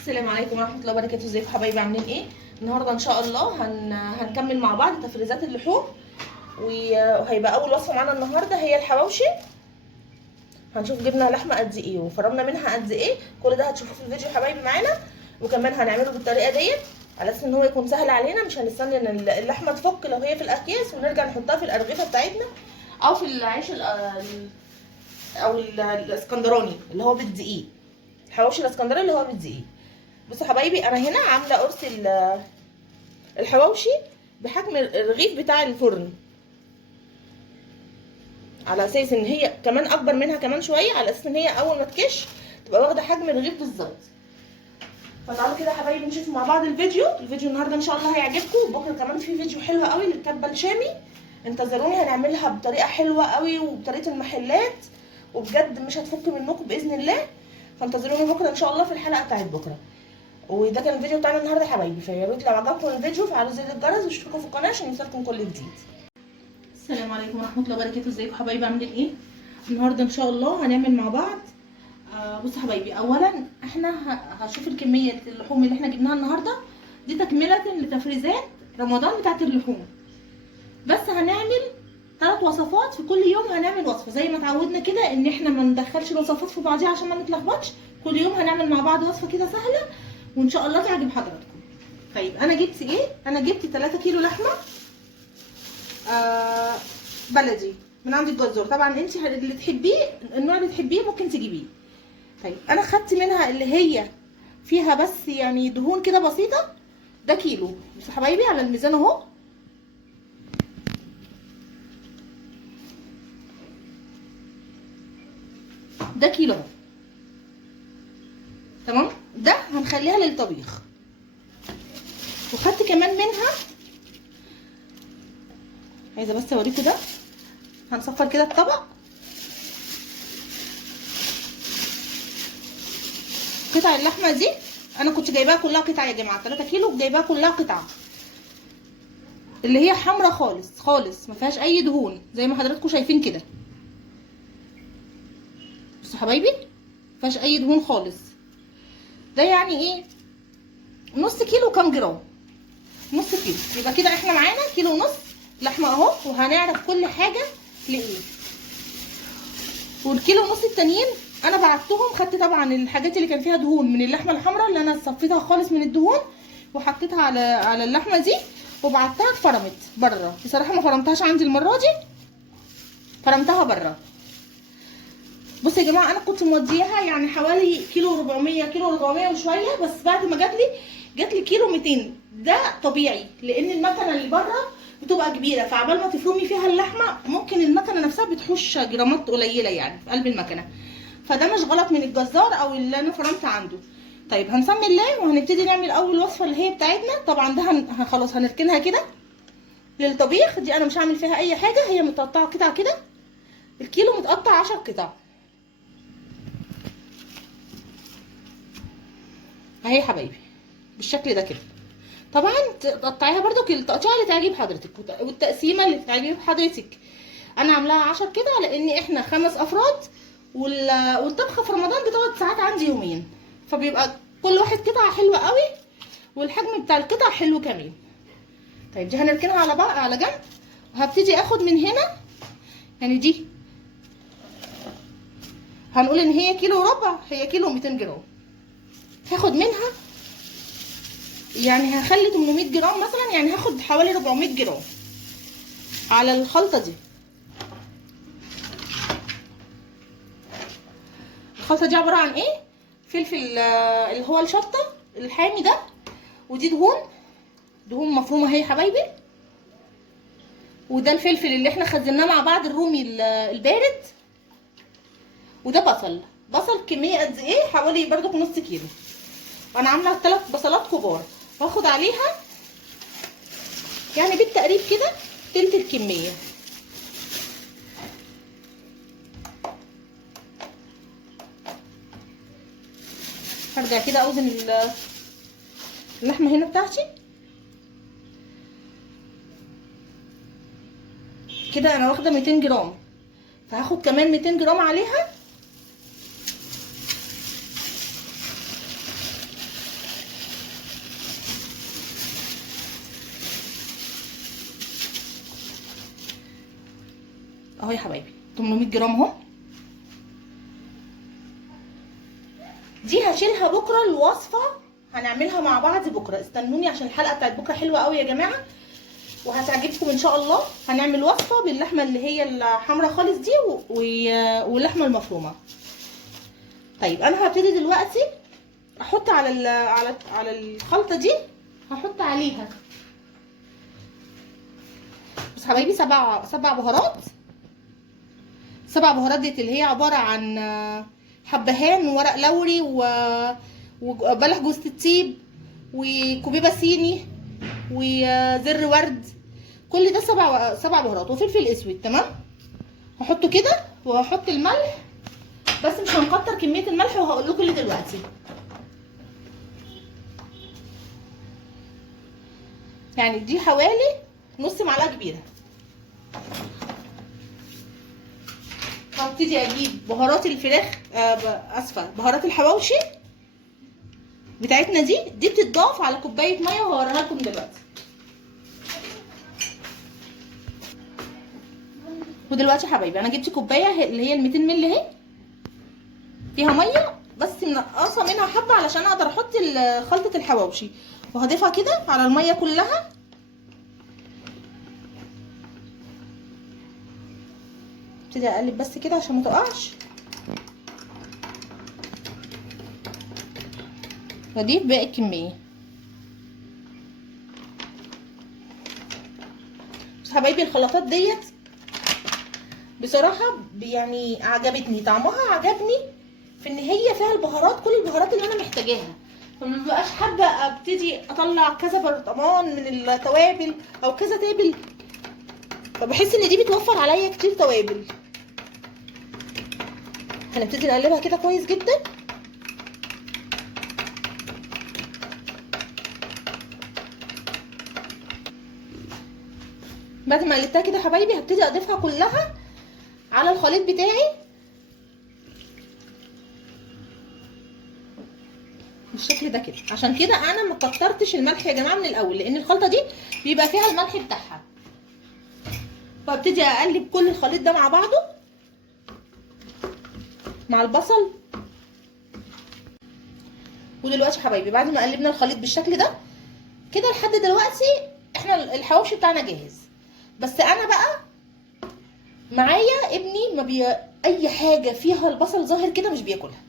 السلام عليكم ورحمه الله وبركاته. ازيكم حبايبي؟ عاملين ايه؟ النهارده ان شاء الله هنكمل مع بعض تفريزات اللحوم، وهيبقى اول وصفه معانا النهارده هي الحواوشي. هنشوف جبنا لحمه قد ايه وفرمنا منها قد ايه، كل ده هتشوفوه في الفيديو حبايبي معانا. وكمان هنعمله بالطريقه ديت على اساس ان هو يكون سهل علينا، مش هنستنى ان اللحمه تفك لو هي في الاكياس ونرجع نحطها في الارغفه بتاعتنا او في العيش الاسكندراني اللي هو بالدقيق. الحواوشي الاسكندراني اللي هو بالدقيق. بصوا حبايبي، انا هنا عامله قرص الحواوشي بحجم الرغيف بتاع الفرن، على اساس ان هي كمان اكبر منها كمان شويه، على اساس ان هي اول ما تكش تبقى واخده حجم الرغيف بالظبط. فتعالوا كده حبايبي نشوف مع بعض الفيديو النهارده ان شاء الله هيعجبكم، وبكره كمان في فيديو حلو قوي للكبه الشامي. انتظروني، هنعملها بطريقه حلوه قوي وبطريقه المحلات، وبجد مش هتفك منكم باذن الله. فانتظروني بكره ان شاء الله في الحلقه بتاعت بكره. وده كان الفيديو بتاعنا النهارده يا حبايبي، فيا ريت لو عجبكم الفيديو فعلوا زر الجرس واشتركوا في القناه عشان يوصلكم كل جديد. السلام عليكم ورحمه الله وبركاته. ازيكم حبايبي؟ عاملين ايه؟ النهارده ان شاء الله هنعمل مع بعض. بصوا حبايبي، اولا احنا هشوف الكميه اللحوم اللي احنا جبناها النهارده دي تكمله لتفريزات رمضان بتاعت اللحوم. بس هنعمل 3 وصفات في كل يوم، هنعمل وصفه زي ما اتعودنا كده، ان احنا ما ندخلش الوصفات في بعضيها عشان ما نتلخبطش. كل يوم هنعمل مع بعض وصفه كده سهله وان شاء الله تعجب حضراتكم. طيب انا جبت ايه؟ انا جبت 3 كيلو لحمه بلدي من عند الجزار. طبعا انت اللي تحبيه، النوع اللي تحبيه ممكن تجيبيه. طيب انا خدت منها اللي هي فيها بس يعني دهون كده بسيطه، ده كيلو. بصوا حبايبي على الميزان اهو، ده كيلو اهو. تمام، ده هنخليها للطبيخ. وخدت كمان منها، عايزه بس اوريكم ده، هنصفر كده الطبق. قطع اللحمه دي انا كنت جايباها كلها قطع يا جماعه، 3 كيلو جايباها كلها قطع، اللي هي حمرا خالص خالص ما فيهاش اي دهون زي ما حضراتكم شايفين كده. بصوا حبايبي، ما فيهاش اي دهون خالص. ده يعني ايه؟ نص كيلو كام جرام؟ نص كيلو. يبقى كده احنا معانا كيلو ونص لحمه اهو، وهنعرف كل حاجه لايه. والكيلو ونص التانيين انا بعتهم، خدت طبعا الحاجات اللي كان فيها دهون من اللحمه الحمراء اللي انا صفيتها خالص من الدهون وحطيتها على اللحمه دي، وبعتها اتفرمت بره. بصراحه ما فرمتهاش عندي المره دي، فرمتها بره. بصوا يا جماعه، انا كنت موديها يعني حوالي كيلو 400 كيلو 400 وشويه، بس بعد ما جات لي كيلو 200. ده طبيعي لان المكنه اللي بره بتبقى كبيره، فعبال ما تفرمي فيها اللحمه ممكن المكنه نفسها بتحوش جرامات قليله يعني في قلب المكنه. فده مش غلط من الجزار او اللي انا فرمت عنده. طيب هنسمي الله وهنبتدي نعمل اول وصفه اللي هي بتاعتنا. طبعا ده خلاص هنركنها كده للطبيخ. دي انا مش هعمل فيها اي حاجه، هي متقطعه قطع كده، الكيلو متقطع 10 قطع اهي يا حبايبي بالشكل ده كده. طبعا تقطعيها برده التقطيعه اللي تعجب حضرتك والتقسيمه اللي تعجب حضرتك. انا عاملاها 10 كده لان احنا 5 افراد، والطبخه في رمضان بتقعد ساعات عندي يومين، فبيبقى كل واحد قطعه حلوه قوي والحجم بتاع القطع حلو كمان. طيب دي هنركنها على جنب، وهبتدي اخد من هنا يعني دي هنقول ان هي كيلو وربع، هي كيلو 200 جرام. هاخد منها يعني هخلي 800 جرام مثلا، يعني هاخد حوالي 400 جرام على الخلطه دي. الخلطه دي عباره عن ايه؟ فلفل اللي هو الشطه الحامي ده، ودي دهون مفرومه اهي يا حبايبي، وده الفلفل اللي احنا خزناه مع بعض الرومي البارد، وده بصل كميه قد ايه؟ حوالي برضو نص كيلو. انا عامله 3 بصلات كبار، واخد عليها يعني بالتقريب كده تلت الكميه. هرجع كده اوزن اللحمه هنا بتاعتي كده. انا واخده 200 جرام، فهاخد كمان 200 جرام عليها. اهو يا حبايبي 800 جرام اهو. دي هشيلها بكره، الوصفه هنعملها مع بعض بكره، استنوني عشان الحلقه بتاعت بكره حلوه قوي يا جماعه وهتعجبكم ان شاء الله. هنعمل وصفه باللحمه اللي هي الحمراء خالص دي واللحمه المفرومه. طيب انا هبتدي دلوقتي احط على الخلطه دي، هحط عليها بس حبايبي سبع بهارات. سبع بهارات ديت اللي هي عباره عن حبهان وورق لوري وبلح جوز الطيب وكوبيبه صيني وزر ورد. كل ده سبع بهارات وفلفل اسود. تمام، هحطه كده وهحط الملح بس مش هنكتر كميه الملح وهقول لكم ليه دلوقتي. يعني دي حوالي نص معلقه كبيره. هبتدي اجيب بهارات الفراخ اسفه بهارات الحواوشي بتاعتنا دي بتتضاف على كوبايه ميه وهوريها لكم دلوقتي. ودلوقتي يا حبايبي انا جبت كوبايه اللي هي ال 200 مللي اهي، فيها ميه بس منقصه منها حبه علشان اقدر احط خلطه الحواوشي، وهضيفها كده على الميه كلها. ابتدي اقلب بس كده عشان ما تقعش، واضيف باقي الكميه. بس حبايبي الخلطات ديت بصراحه يعني عجبتني، طعمها عجبني في ان هي فيها البهارات، كل البهارات اللي انا محتاجاها، فما بقاش حابه ابتدي اطلع كذا برطمان من التوابل او كذا تابل، فبحس ان دي بتوفر عليا كتير توابل. هنبتدي نقلبها كده كويس جدا. بعد ما قلبتها كده يا حبايبي هبتدي اضيفها كلها على الخليط بتاعي بالشكل ده كده. عشان كده انا ما كترتش الملح يا جماعه من الاول، لان الخلطه دي بيبقى فيها الملح بتاعها. فابتدي اقلب كل الخليط ده مع بعضه مع البصل. ودلوقتي يا حبايبي بعد ما قلبنا الخليط بالشكل ده كده لحد دلوقتي احنا الحواوشي بتاعنا جاهز. بس انا بقى معايا ابني اي حاجه فيها البصل ظاهر كده مش بياكلها،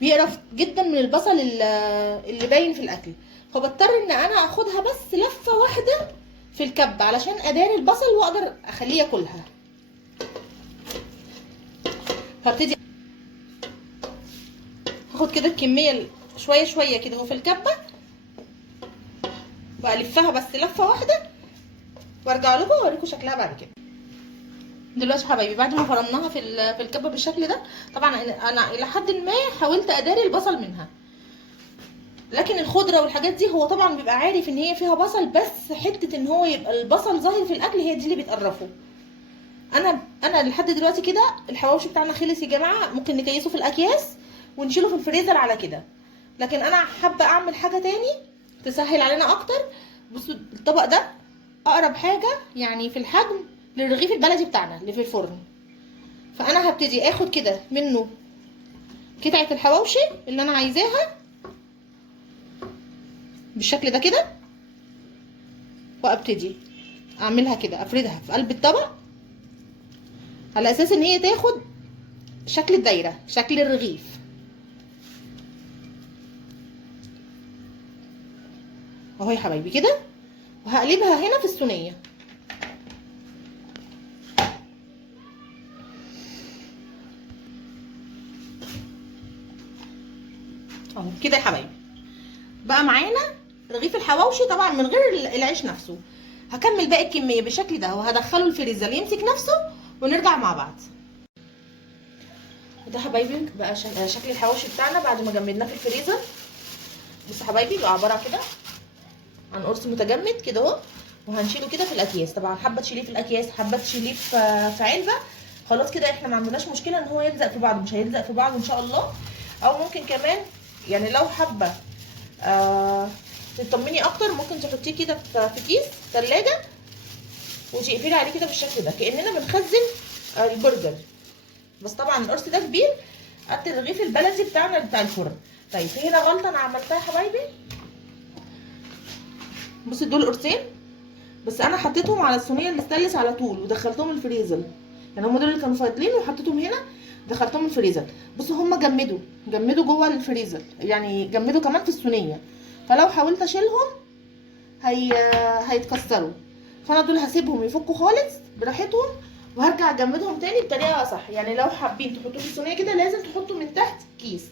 بيقرف جدا من البصل اللي باين في الاكل، فبضطر ان انا اخدها بس لفه واحده في الكب علشان اداري البصل واقدر اخليه ياكلها. هبتدي هاخد كده الكميه شويه شويه كده في الكبه والفها بس لفه واحده وارجع لكم واوريكم شكلها بعد كده. دلوقتي يا حبايبي بعد ما فرمناها في الكبه بالشكل ده، طبعا انا الى حد ما حاولت اداري البصل منها، لكن الخضره والحاجات دي هو طبعا بيبقى عارف ان هي فيها بصل، بس حته ان هو يبقى البصل ظاهر في الاكل هي دي اللي بتقرفه. انا لحد دلوقتي كده الحواوشي بتاعنا خلص يا جماعه، ممكن نكيسه في الاكياس ونشيله في الفريزر على كده. لكن انا حابه اعمل حاجه تاني تسهل علينا اكتر. بصوا الطبق ده اقرب حاجه يعني في الحجم للرغيف البلدي بتاعنا اللي في الفرن، فانا هبتدي اخد كده منه قطعه الحواوشي اللي انا عايزاها بالشكل ده كده، وابتدي اعملها كده افردها في قلب الطبق على اساس ان هي تاخد شكل الدايره، شكل الرغيف. اهو يا حبايبي كده، وهقلبها هنا في الصينيه اهو كده يا حبايبي. بقى معانا رغيف الحواوشي طبعا من غير العيش نفسه. هكمل باقي الكميه بالشكل ده وهدخله الفريزر يمسك نفسه ونرجع مع بعض. وده حبايبي بقى شكل الحواوشي بتاعنا بعد ما جمدناه في الفريزر. بصوا حبايبي بقى عباره كده عن قرص متجمد كده اهو، وهنشيله كده في الاكياس. طبعا حابه تشيليه في الاكياس، حابه تشيليه في علبه، خلاص كده احنا ما عندناش مشكله ان هو يلزق في بعضه، مش هيلزق في بعضه ان شاء الله. او ممكن كمان يعني لو حابه تطمني اكتر ممكن تحطيه كده في كيس ثلاجه وتقفلي عليه كده بالشكل ده كاننا بنخزن البرجر. بس طبعا القرص ده كبير قد الرغيف البلدي بتاعنا بتاع الفرن. طيب في هنا غلطه انا عملتها يا حبايبي. بصي دول قرصين، بس انا حطيتهم على الصينيه الاستانلس على طول ودخلتهم الفريزر. يعني هم دول اللي كانوا فاضلين وحطيتهم هنا دخلتهم الفريزر. بصوا هم جمدوا جوه الفريزر، يعني جمدوا كمان في الصينيه، فلو حاولت اشيلهم هيتكسروا. فانا دول هسيبهم يفكوا خالص براحتهم وهرجع اجمدهم تاني بطريقه صح. يعني لو حابين تحطوا في الصينيه كده لازم تحطوا من تحت كيس.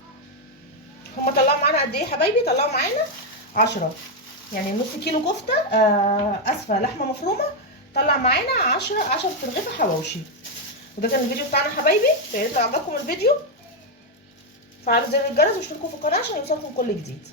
هم طلعوا معانا قد ايه يا حبايبي؟ طلعوا معانا 10، يعني نص كيلو كفته اسفه لحمه مفرومه طلع معانا 10 ترغيفه حواوشي. وده كان الفيديو بتاعنا يا حبايبي. فيا ريت لو عجبكم الفيديو فعلوا زر الجرس واشتركوا في القناه عشان يوصلكم كل جديد.